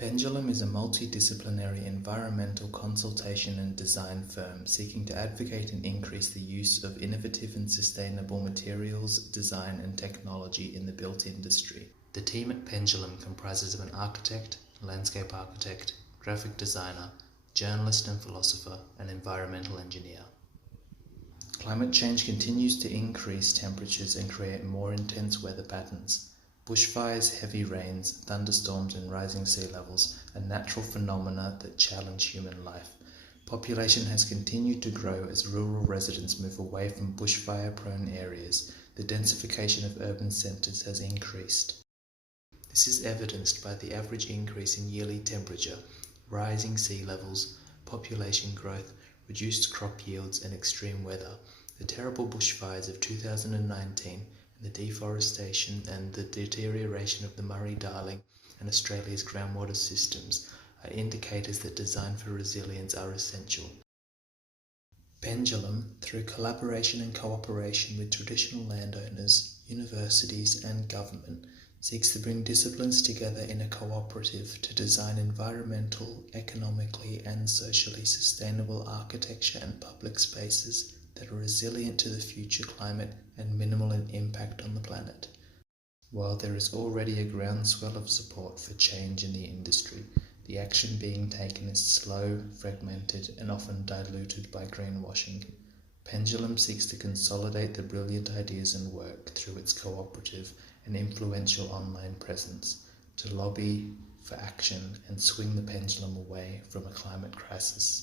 Pendulum is a multidisciplinary environmental consultation and design firm seeking to advocate and increase the use of innovative and sustainable materials, design and technology in the built industry. The team at Pendulum comprises of an architect, landscape architect, graphic designer, journalist and philosopher, and environmental engineer. Climate change continues to increase temperatures and create more intense weather patterns. Bushfires, heavy rains, thunderstorms and rising sea levels are natural phenomena that challenge human life. Population has continued to grow as rural residents move away from bushfire-prone areas. The densification of urban centres has increased. This is evidenced by the average increase in yearly temperature, rising sea levels, population growth, reduced crop yields and extreme weather. The terrible bushfires of 2019 the deforestation and the deterioration of the Murray-Darling and Australia's groundwater systems are indicators that design for resilience are essential. Pendulum, through collaboration and cooperation with traditional landowners, universities and government, seeks to bring disciplines together in a cooperative to design environmental, economically and socially sustainable architecture and public spaces that are resilient to the future climate and minimal in impact on the planet. While there is already a groundswell of support for change in the industry, the action being taken is slow, fragmented, and often diluted by greenwashing. Pendulum seeks to consolidate the brilliant ideas and work through its cooperative and influential online presence, to lobby for action and swing the pendulum away from a climate crisis.